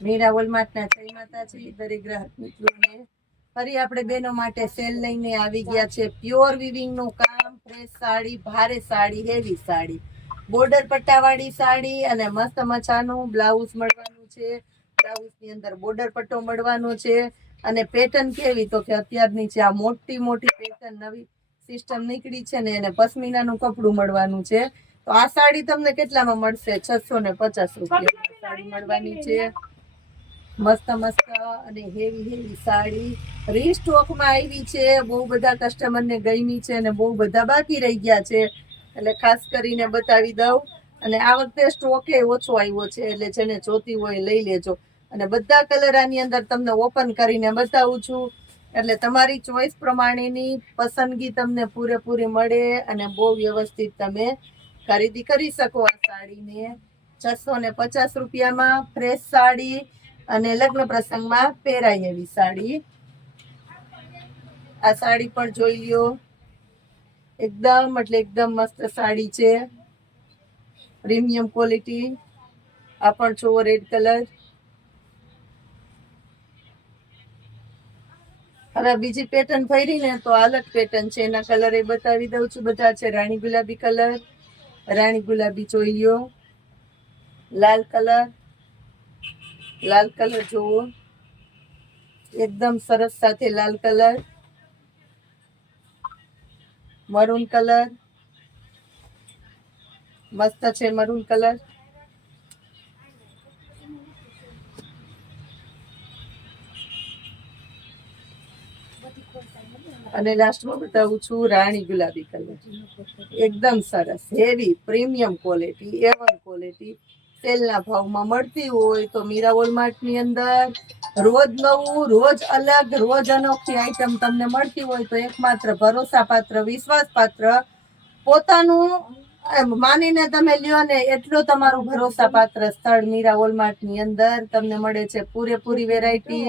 મીરા વોલમાર્ટના જય માતાજી દરેક ગ્રાહક મિત્રોને ફરી આપણે બેનો માટે સેલ લઈને આવી ગયા છે। પ્યોર વિવિંગ નું કામ, ફ્રેશ સાડી, ભારે સાડી, હેવી સાડી, બોર્ડર પટ્ટાવાળી સાડી અને મસ્ત મજાનું બ્લાઉઝ મળવાનું છે। બ્લાઉઝ ની અંદર બોર્ડર પટ્ટો મળવાનો છે અને પેટર્ન કેવી તો કે અત્યારની છે આ મોટી મોટી પેટર્ન નવી સિસ્ટમ નીકળી છે ને એને પશ્મિનાનું કપડું મળવાનું છે। તો આ સાડી તમને કેટલામાં મળશે? 650 રૂપિયા સાડી મળવાની છે। મસ્ત મસ્ત અને હેવી સાડી રીસ્ટોકમાં આવી છે। બહુ બધા કસ્ટમરને ગમી છે અને બહુ બધા બાકી રહી ગયા છે, એટલે ખાસ કરીને બતાવી દઉં। અને આ વખતે સ્ટોકે ઓછો આવ્યો છે, એટલે જેને જોતી હોય લઈ લેજો। અને બધા કલર આની અંદર તમને ઓપન કરીને બતાવું છું, એટલે તમારી ચોઈસ પ્રમાણેની પસંદગી તમને પૂરેપૂરી મળે અને બહુ વ્યવસ્થિત તમે ખરીદી કરી શકો। આ સાડીને 650 રૂપિયામાં ફ્રેશ સાડી અને લગ્ન પ્રસંગમાં પહેરાય એવી સાડી। આ સાડી પણ જોઈ લ્યો, એકદમ એટલે એકદમ મસ્ત સાડી છે, પ્રીમિયમ ક્વોલિટી। આ પણ જોવો રેડ કલર। હવે બીજી પેટર્ન ફરી ને તો અલગ પેટર્ન છે, એના કલર એ બતાવી દઉં છું। બધા છે રાણી ગુલાબી કલર, રાણી ગુલાબી જોઈ લ્યો, લાલ કલર જોવો, એકદમ સરસ સાથે લાલ કલર, મરૂન કલર મસ્ત છે, મરૂન કલર, અને લાસ્ટમાં બતાવું છું રાણી ગુલાબી કલર, એકદમ સરસ heavy premium quality, A1 quality સેલના ભાવમાં મળતી હોય તો મીરા વોલમાર્ટ ની અંદર રોજ નવું, રોજ અલગ, રોજ અનોખી આઈટમ તમને મળતી હોય તો એકમાત્ર ભરોસાપાત્ર, વિશ્વાસપાત્ર, પોતાનું માનીને તમે લ્યો ને એટલું તમારું ભરોસાપાત્ર સ્થળ મીરા વોલમાર્ટ ની અંદર તમને મળે છે। પૂરેપૂરી વેરાયટી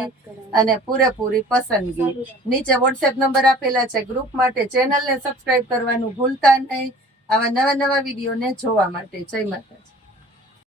અને પૂરેપૂરી પસંદગી। નીચે વોટ્સએપ નંબર આપેલા છે ગ્રુપ માટે, ચેનલને સબસ્ક્રાઇબ કરવાનું ભૂલતા નહીં આવા નવા વિડીયોને જોવા માટે। જય માતાજી।